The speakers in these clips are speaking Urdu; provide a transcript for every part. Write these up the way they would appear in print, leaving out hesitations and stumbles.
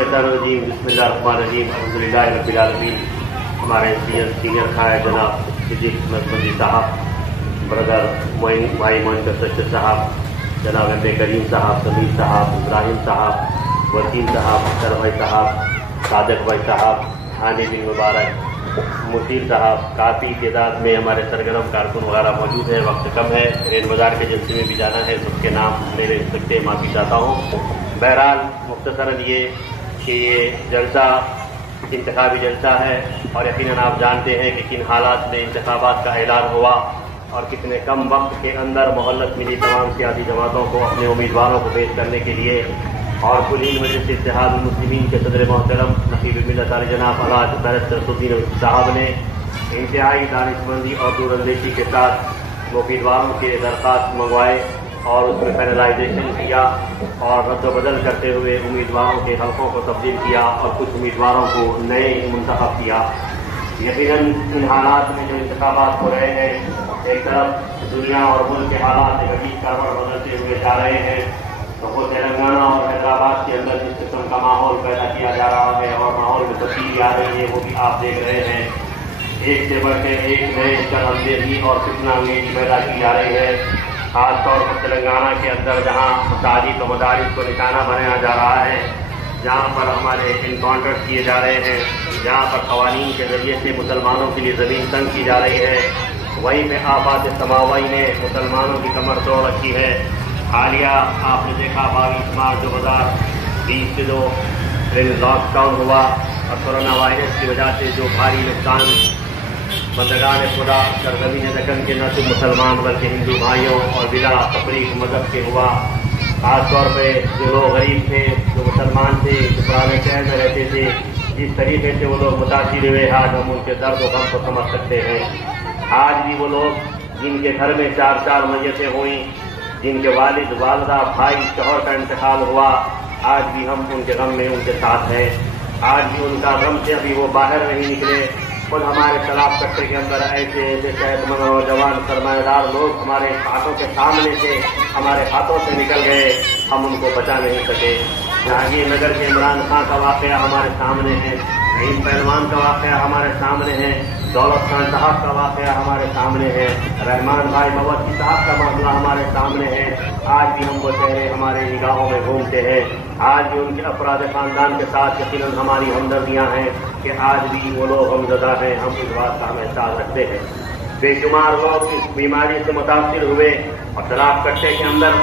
الشیطان الرجیم بسم اللہ الرحمن الرحیم الحمدللہ رب العالمین. ہمارے سینئر قائد جناب صدیق مدنی صاحب، بردر بھائی معین سچر صاحب، جناب ایم کریم صاحب، سمیر صاحب، ابراہیم صاحب، وسیم صاحب، اختر بھائی صاحب، صادق بھائی صاحب، حامد بن مبارک، مشیر صاحب، کافی تعداد میں ہمارے سرگرم کارکن وغیرہ موجود ہیں. وقت کم ہے، رین بازار کے جلسے میں بھی جانا ہے، سب کے نام نہیں لے سکتے، معافی چاہتا ہوں. بہرحال مختصراً یہ کہ یہ جلسہ انتخابی جلسہ ہے اور یقیناً آپ جانتے ہیں کہ کن حالات میں انتخابات کا اعلان ہوا اور کتنے کم وقت کے اندر مہلت ملی تمام سیاسی جماعتوں کو اپنے امیدواروں کو پیش کرنے کے لیے. اور کلین مجلس اتحاد المسلمین کے صدر محترم نقیب ملت علی جناب الحاج بیرسٹر اسدالدین اویسی صاحب نے انتہائی دانشمندی اور دور اندیشی کے ساتھ امیدواروں کے درخواست منگوائے اور اس میں فائنلائزیشن کیا اور رد و بدل کرتے ہوئے امیدواروں کے حلقوں کو تبدیل کیا اور کچھ امیدواروں کو نئے منتخب کیا. یقیناً ان حالات میں جو انتخابات ہو رہے ہیں، ایک طرف دنیا اور ملک کے حالات ایک عجیب کروڑ بدلتے ہوئے جا رہے ہیں، تو وہ تلنگانہ اور حیدرآباد کے اندر جس قسم کا ماحول پیدا کیا جا رہا ہے اور ماحول میں تبدیلی آ رہی ہے وہ بھی آپ دیکھ رہے ہیں. ایک سے بڑھ کے ایک نئے چرم اندیزی اور فتنہ انگیزی پیدا کی جا رہی ہے. خاص طور پر تلنگانہ کے اندر جہاں مساجد و مدارس کو نشانہ بنایا جا رہا ہے، جہاں پر ہمارے انکاؤنٹر کیے جا رہے ہیں، جہاں پر قوانین کے ذریعے سے مسلمانوں کے لیے زمین تنگ کی جا رہی ہے، وہیں پہ آفات سماوی نے مسلمانوں کی کمر توڑ رکھی ہے. حالیہ آپ نے دیکھا 22 مارچ 2020 سے جو لاک ڈاؤن ہوا اور کورونا وائرس کی وجہ سے جو بھاری نقصان بندگان خدا سرزمین دکن کے نہ صرف مسلمان بلکہ ہندو بھائیوں اور بلا تفریق مذہب کے ہوا. خاص طور پہ جو لوگ غریب تھے، جو مسلمان تھے، جو پرانے شہر میں رہتے تھے، جس طریقے سے وہ لوگ متاثر ہوئے، آج ہم ان کے درد و غم کو سمجھ سکتے ہیں. آج بھی وہ لوگ جن کے گھر میں 4 میتیں ہوئیں، جن کے والد والدہ بھائی شوہر کا انتقال ہوا، آج بھی ہم ان کے غم میں ان کے ساتھ ہیں. آج بھی ان کا غم سے ابھی وہ باہر نہیں نکلے. خود ہمارے تالاب کٹے کے اندر ایسے صحت مند نوجوان سرمایہ دار لوگ ہمارے ہاتھوں کے سامنے سے ہمارے ہاتھوں سے نکل گئے، ہم ان کو بچا نہیں سکے. جہانگیر نگر کے عمران خان کا واقعہ ہمارے سامنے ہے، نعیم پہلوان کا واقعہ ہمارے سامنے ہے، دولت خان صاحب کا واقعہ ہمارے سامنے ہے، رحمان بھائی مودی صاحب کا معاملہ ہمارے سامنے ہے. آج بھی ہم وہ چہرے ہمارے نگاہوں میں گھومتے ہیں. آج بھی ان کے افراد خاندان کے ساتھ یقیناً ہماری ہمدردیاں ہیں کہ آج بھی وہ لوگ غمزدہ ہیں. ہم اس بات کا ہم احساس رکھتے ہیں. بے شمار لوگ اس بیماری سے متاثر ہوئے اور تالاب کٹے کے اندر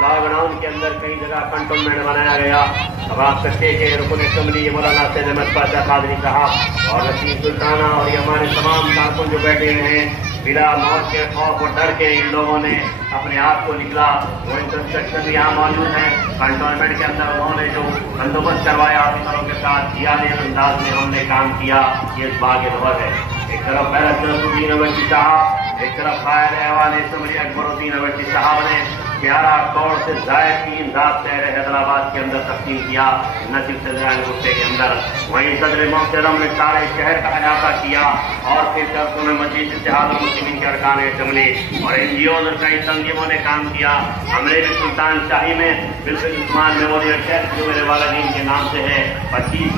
لاک ڈاؤن کے اندر کئی جگہ کنٹونمنٹ بنایا گیا. تالاب کٹے کے رکن اسمبلی مولانا سید احمد پاشا قادری صاحب اور نسیم سلطانہ اور یہ ہمارے تمام کارکن جو بیٹھے ہیں، بلا موت کے خوف اور ڈر کے ان لوگوں نے اپنے آپ کو نکلا. وہ انفراسٹرکچر بھی یہاں موجود ہے. کنٹونمنٹ کے اندر انہوں نے جو بندوبست کروایا آفیسروں کے ساتھ کیانے انداز میں ہم نے کام کیا، یہ اس باغ نور ہے. ایک طرف بیرسٹر اسدالدین اویسی صاحب، ایک طرف قائد ایوان اسمبلی اکبر الدین اویسی صاحب نے 11 کروڑ سے زائد کی امداد شہر حیدرآباد کے اندر تقسیم کیا، نہ صرف صدر گٹے کے اندر. وہیں صدر محترم نے سارے شہر کا احاطہ کیا اور پھر چرخوں میں مجلس اتحاد المسلمین کے ارکان اسمبلی اور NGOز اور کئی تنظیموں نے کام کیا. امیر سلطان شاہی میں بالکل عثمان میموریل ٹرسٹ جو میرے والدین کے نام سے ہے، 25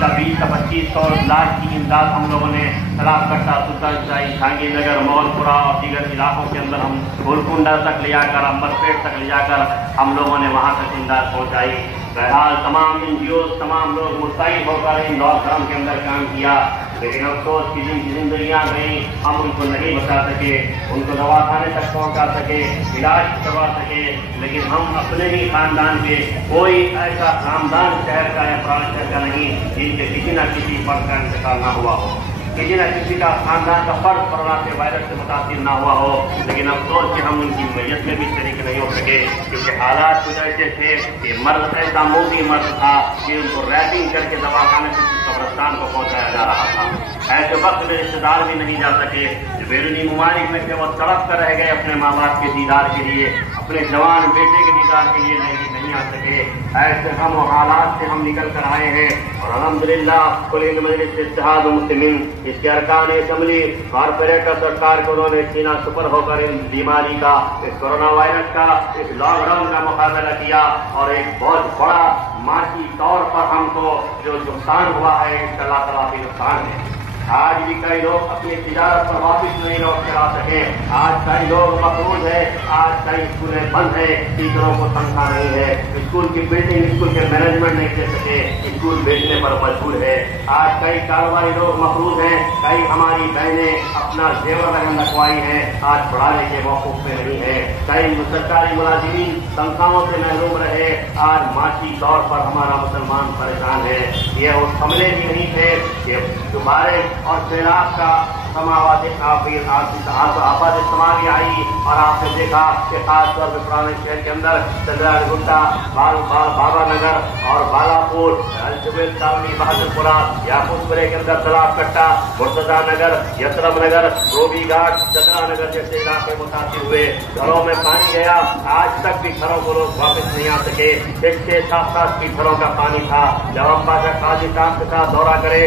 لاکھ کی امداد ہم لوگوں نے تالاب کٹا، سلطان شاہی، جہانگیر نگر، مول پورہ اور دیگر علاقوں کے اندر ہم گولکنڈا تک لے جا کر، امبرپیٹ تک لے جا کر ہم لوگوں نے وہاں تک امداد پہنچائی. بہرحال تمام NGOز، تمام لوگ مستعد ہو کر ان لاک ڈاؤن کے اندر کام کیا. لیکن افسوس کی جن کی زندگیاں گئیں ہم ان کو نہیں بچا سکے، ان کو دواخانے تک پہنچا سکے، علاج کروا سکے. لیکن ہم اپنے ہی خاندان کے کوئی ایسا خاندان شہر کا یا پرانے شہر کا نہیں جن کے کسی نہ کسی فرد کا انتقال نہ ہوا ہو، کسی نہ کسی کا خاندان کا فرد کورونا کے وائرس سے متاثر نہ ہوا ہو. لیکن افسوس کہ ہم ان کی میت میں بھی شریک نہیں ہو سکے، کیونکہ حالات کچھ ایسے تھے کہ مرض ایسا موذی مرض تھا کہ ان کو ریپنگ کر کے دواخانے سے قبرستان کو پہنچایا جا رہا تھا. ایسے وقت میں رشتے دار بھی نہیں جا سکے. بیرونی ممالک میں سے وہ تڑپ کر رہ گئے اپنے ماں باپ کے دیدار کے لیے، اپنے جوان بیٹے کے دیدار کے لیے نہیں آ سکے۔ ایسے ہم و حالات سے ہم نکل کر آئے ہیں، اور الحمدللہ کل ہند مجلس اتحاد المسلمین اس کے ارکان اسمبلی کارپوریٹر سرکار کو انہوں نے سینہ سپر ہو کر ان بیماری کا، اس کورونا وائرس کا، اس لاک ڈاؤن کا مقابلہ کیا، اور ایک بہت بڑا معاشی طور پر ہم کو جو نقصان ہوا ہے اس کا اللہ تعالیٰ کی نقصان ہے۔ آج بھی کئی لوگ اپنی تجارت پر واپس نہیں لوٹ کر آ سکے، آج کئی لوگ مقروض ہیں، آج کئی اسکولیں بند ہیں، ٹیچروں کو تنخواہ نہیں ہے، اسکول کی بلڈنگ اسکول کے مینجمنٹ نہیں دے سکے، اسکول بیچنے پر مجبور ہے۔ آج کئی کاروباری لوگ مقروض ہیں، کئی ہماری بہنیں اپنا زیور رکھوائی ہیں، آج پڑھانے کے موقف میں نہیں ہے، کئی سرکاری ملازمین تنخواہوں سے محروم رہے، آج معاشی طور پر ہمارا مسلمان پریشان ہے۔ یہ وہ حملے بھی نہیں تھے کہ دوبارہ اور سیلاب کا سماوات آفات استعمال آئی، اور آپ نے دیکھا کہ خاص طور پہ پرانے شہر کے اندر چندرا گٹا، بابا نگر اور بالا پور، الجبیل کالونی، بہادر پورہ، یاقوت پورے کے اندر تالاب کٹا، مرتضی نگر، یسرم نگر، روبی گھاٹ، چندرا نگر جیسے علاقے متاثر ہوئے، گھروں میں پانی گیا، آج تک بھی گھروں کو لوگ واپس نہیں آ سکے، 6-7 فٹ گھروں کا پانی تھا۔ جب ہم پاشا قاضی صاحب کے ساتھ دورہ کرے،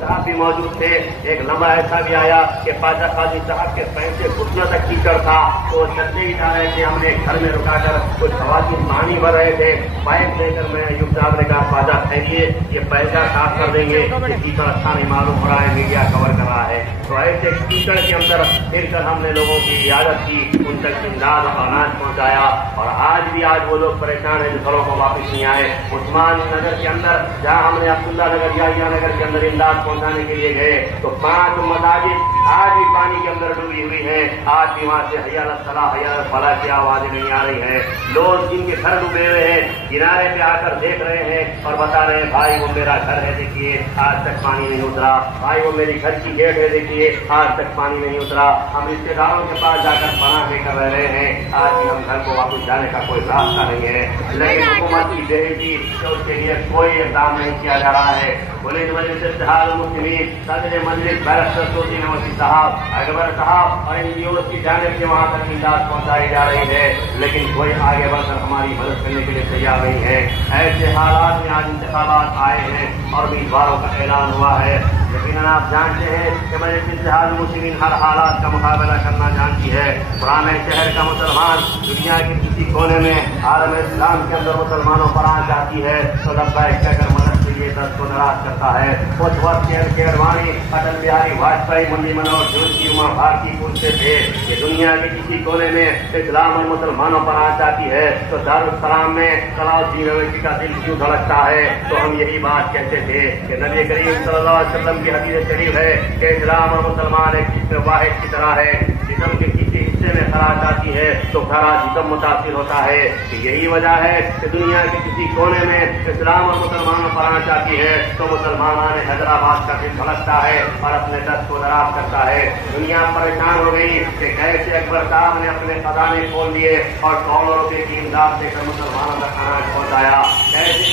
صاحب بھی موجود تھے، ایک لمحہ ایسا بھی آیا کہ پاشا قاضی صاحب کے پیر سے گھٹنوں تک کیچڑ تھا، تو چلتے ہی جا رہے تھے، ہم نے گھر میں رکا کر کچھ خواتین پانی بھر رہے تھے، پائپ لے کر میں ایوب صاحب نے کہا پاشا کھائیے، یہ پیسہ صاف کر دیں گے، یہ کیچڑ اچھا نہیں معلوم ہو رہا ہے، میڈیا کور کر رہا ہے۔ تو ایسے کیچڑ کے اندر پھر کر ہم نے لوگوں کی عیادت کی، ان تک امداد اور اناج پہنچایا، اور آج وہ لوگ پریشان ہیں جو گھروں کو واپس نہیں آئے۔ عثمان نگر کے اندر جہاں ہم نے عبداللہ نگر یا نگر کے اندر امداد پہنچانے کے لیے گئے، تو 5 مساجد آج بھی پانی کے اندر ڈوبی ہوئی ہے، آج بھی وہاں سے حی علی الصلاۃ حی علی الفلاح کی آوازیں نہیں آ رہی ہیں۔ لوگ جن کے گھر ڈوبے ہوئے ہیں کنارے پہ آ کر دیکھ رہے ہیں اور بتا رہے ہیں بھائی وہ میرا گھر ہے، دیکھیے آج تک پانی نہیں اترا، بھائی وہ میری گھر کی گیٹ ہے، دیکھیے آج تک پانی نہیں اترا۔ ہم رشتے داروں کے پاس جا کر پناہ لے کر رہے ہیں، آج بھی ہم گھر کو واپس جانے کا کوئی راستہ نہیں ہے، لیکن حکومت کی بےحدی اس کے لیے کوئی اقدام نہیں کیا جا رہا ہے۔ بولے مجلس اتحاد المسلمین صدر مجلس بیرسٹر صوفی نوسی صاحب، اکبر صاحب اور این جی اوز کی جانب سے وہاں تک امداد پہنچائی جا رہی ہے، لیکن کوئی آگے بڑھ کر ہماری مدد کرنے کے لیے تیار نہیں ہے۔ ایسے حالات میں آج انتخابات آئے ہیں اور امیدواروں کا اعلان ہوا ہے، لیکن آپ جانتے ہیں کہ مجلس اتحاد المسلمین ہر حالات کا مقابلہ کرنا جانتی ہے۔ پرانے شہر کا مسلمان دنیا کے کسی کونے میں عالم اسلام کے اندر مسلمانوں پر آ جاتی ہے تو لبیک کہہ کر مدد کے لیے دست کو نراز کرتا ہے۔ اس وقت کے اڈوانی اٹل بہاری واجپئی، منی منوہر جوشی، عمر بھارتی پوچھتے تھے کہ دنیا کے کسی کونے میں اسلام اور مسلمانوں پر آ جاتی ہے تو دارالسلام میں صلاح الدین اویسی کا دل کیوں دھڑکتا ہے؟ تو ہم یہی بات کہتے تھے کہ نبی کریم صلی اللہ علیہ وسلم کی حدیث شریف ہے کہ اسلام اور مسلمان ایک جسم واحد کی طرح ہے، جسم کے کسی حصے میں خراش آتی ہے تو سارا جسم متاثر ہوتا ہے۔ یہی وجہ ہے کہ دنیا کے کسی کونے میں اسلام اور مسلمانوں پر آنا چاہتی ہے تو مسلمان حیدرآباد کا دل دھڑکتا ہے اور اپنے دست کو دراز کرتا ہے۔ دنیا پریشان ہو گئی کہ کیسے اکبر صاحب نے اپنے خزانے کھول دیے اور کروڑوں روپے کی امداد دے کر مسلمانوں تک اناج پہنچایا، کیسے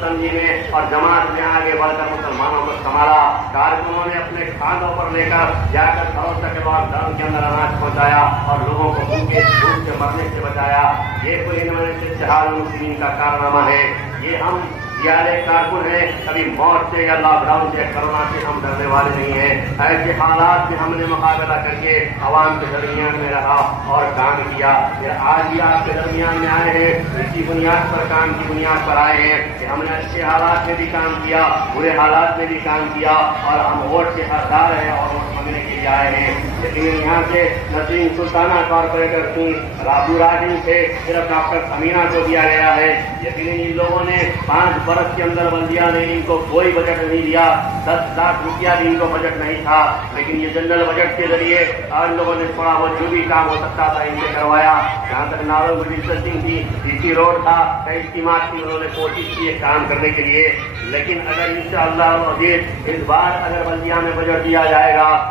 تنظیمیں اور جماعت نے آگے بڑھ کر مسلمانوں کو سنبھالا، کارکنوں نے اپنے کھانوں پر لے کر جا کر گھروں تک لاک کے اندر اناج پہنچایا اور لوگوں کو بھوکے بھوک سے مرنے سے بچایا۔ یہ کوئی اتحاد المسلمین کا کارنامہ ہے۔ یہ ہم کارکن ہیں، کبھی موت سے یا لاک ڈاؤن سے کرونا سے ہم ڈرنے والے نہیں ہیں۔ ایسے حالات میں ہم نے مقابلہ کر کے عوام کے درمیان میں رہا اور کام کیا۔ آج بھی آپ کے درمیان میں آئے ہیں، اسی بنیاد پر کام کی بنیاد پر آئے ہیں کہ ہم نے اچھے حالات میں بھی کام کیا، برے حالات میں بھی کام کیا، اور ہم ووٹ کے حقدار ہیں اور ووٹ مانگنے کے لیے آئے ہیں۔ لیکن یہاں سے نسیم سلطانہ کارپوریٹر تھی، رابو راجن سے صرف ڈاکٹر امینہ کو دیا گیا ہے۔ یقیناً ان لوگوں نے 5 برس کے اندر بلدیہ نے ان کو کوئی بجٹ نہیں دیا، 10 لاکھ روپیہ بھی ان کو بجٹ نہیں تھا، لیکن یہ جنرل بجٹ کے ذریعے آج لوگوں نے تھوڑا وہ جو بھی کام ہو سکتا تھا ان سے کروایا۔ جہاں تک نارول ڈسٹنگ تھی، ڈی سی روڈ تھا، کئی اسکیمات کی انہوں نے کوشش کی ہے کام کرنے کے لیے، لیکن اگر انشاءاللہ عزیز اس بار اگر بلدیہ میں بجٹ دیا جائے گا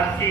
80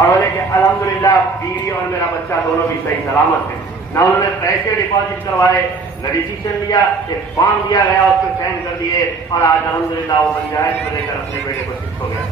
اور بولے کہ الحمدللہ بیوی اور میرا بچہ دونوں بھی صحیح سلامت ہیں. نہ انہوں نے پیسے ڈپازٹ کروائے نہ ڈیسیشن لیا, ایک فارم دیا گیا اس پہ سائن کر دیے اور آج الحمدللہ وہ پنچایت میں لے کر اپنے بیٹے کو شفٹ ہو گیا.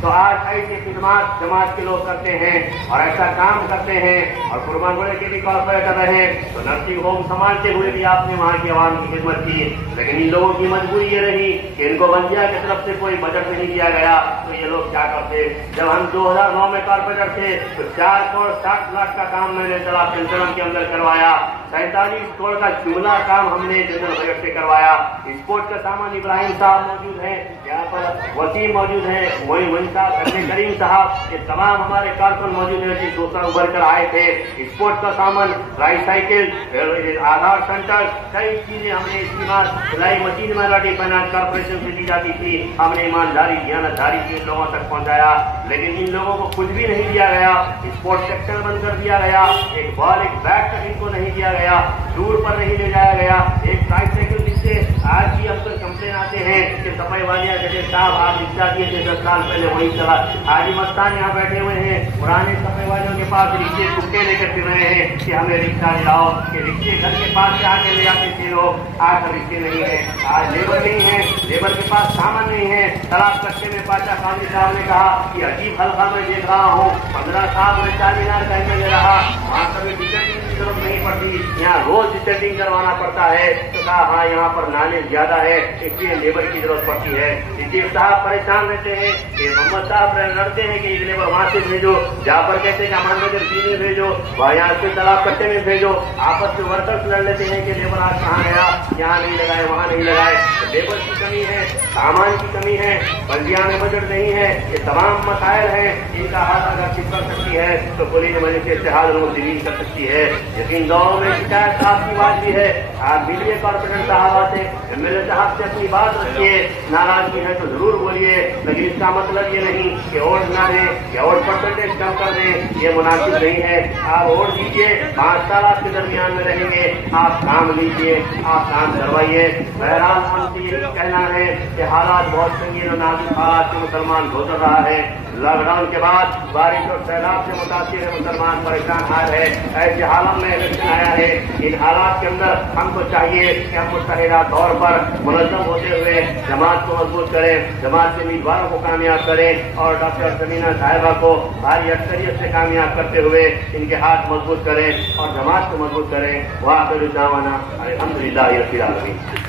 تو آج ایسی خدمات جماعت کے لوگ کرتے ہیں اور ایسا کام کرتے ہیں. اور قربان گوڑے کے بھی کارپوریٹر رہے تو نرسنگ ہوم سنبھالتے ہوئے بھی آپ نے وہاں کی عوام کی خدمت کی. لیکن ان لوگوں کی مجبوری یہ رہی کہ ان کو بندیا کی طرف سے کوئی بجٹ نہیں دیا گیا. تو یہ لوگ کیا کرتے, جب ہم 2009 میں کارپوریٹر تھے تو 4 کروڑ 60 لاکھ کا کام میں نے چلا پنچرم کے اندر کروایا. 47 کروڑ کا جملہ کام ہم نے جنرل بجٹ سے کروایا. اسپورٹ کا سامان ابراہیم صاحب موجود ہیں, یہاں پر وسیم موجود ہیں, وہی صاحب, عبد کریم صاحب, یہ تمام ہمارے کارکن موجود ہیں جس دوسرا ابھر کر آئے تھے. اسپورٹ کا سامان, ٹرائی سائیکل, آدھار سینٹر, کئی چیزیں ہم نے اسکیمات سلائی مشین مراٹھی فائنانس کارپوریشن سے دی جاتی تھی. ہم نے ایمانداری دیانتداری سے ان لوگوں تک پہنچایا. لیکن ان لوگوں کو کچھ بھی نہیں دیا گیا. اسپورٹ سیکٹر بند کر دیا گیا. ایک بال ایک بیٹ تک ان کو نہیں دیا گیا. ٹور پر نہیں لے جایا گیا. ایک ٹرائی سائیکل جس سے آج بھی اب تک کمپلین آتے ہیں کہ صفائی والیاں کہتے صاحب آپ رکشہ دیے تھے 10 سال پہلے وہی چلا. حاجی مستان یہاں بیٹھے ہوئے ہیں, پرانے صفائی والیوں کے پاس رکشے کتے لے کر پھر رہے ہیں کہ ہمیں رکشہ دلاؤ. کہ رکشے گھر کے پاس سے آ کے لے آتے تھے لوگ, آج رکشے نہیں ہے. آج لیبر نہیں ہے, لیبر کے پاس سامان نہیں ہے. تالاب کچے میں پاچا خانوی صاحب نے کہا کہ عجیب حلقہ میں دیکھ رہا ہوں, 15 سال میں 4 مینار کا ایم ایل اے رہا, وہاں کبھی ڈیٹیلنگ کی ضرورت نہیں پڑتی, یہاں روز ڈیٹیلنگ کروانا پڑتا ہے. تو کہا ہاں یہاں پر نالے زیادہ ہے اس لیے لیبر کی ضرورت پڑتی ہے. صدیق صاحب پریشان رہتے ہیں کہ محمد صاحب لڑتے ہیں کہ ایک لیبر وہاں سے بھیجو, جہاں پر کہتے ہیں کہ امان نگر پی میں بھیجو, وہاں یہاں سے تالاب کٹے میں بھیجو. آپس میں ورکرس لڑ لیتے ہیں کہ لیبر آج کہاں گیا, یہاں نہیں لگائے وہاں نہیں لگائے. لیبر کی کمی ہے, سامان کی کمی ہے, بلدیا میں بجٹ نہیں ہے. یہ تمام مسائل ہیں, ان کا حل اگر ٹھیک کر سکتی ہے تو پولیس مجلس سے اتحاد المسلمین کر سکتی ہے. یقین دوروں میں شکایت آپ کی بات بھی ہے, آپ ملیے کارپوریٹر صاحب سے, ایم ایل اے صاحب سے اپنی بات رکھیے. ناراضگی ہے تو ضرور بولیے, لیکن اس کا مطلب یہ نہیں کہ ووٹ نہ دیں یا ووٹ پرسنٹیج کم کر دیں. یہ مناسب نہیں ہے. آپ ووٹ دیجیے, 5 سال آپ کے درمیان میں رہیں گے, آپ کام لیجیے, آپ کام کروائیے. بہرحال ہم سے یہ کہنا ہے کہ حالات بہت سنگین اور نازک حالات سے مسلمان گزر رہا ہے. لاک ڈاؤن کے بعد بارش اور سیلاب سے متاثر ہے مسلمان, پریشان حال ہے. ایسے حالات میں الیکشن آیا ہے. ان حالات کے اندر ہم کو چاہیے کہ ہم متحدہ طور پر منظم ہوتے ہوئے جماعت کو مضبوط کریں, جماعت کے امیدواروں کو کامیاب کریں اور ڈاکٹر سمینہ صاحبہ کو بھاری اکثریت سے کامیاب کرتے ہوئے ان کے ہاتھ مضبوط کریں اور جماعت کو مضبوط کریں. وآخر دعوانا الحمدللہ رب العالمین.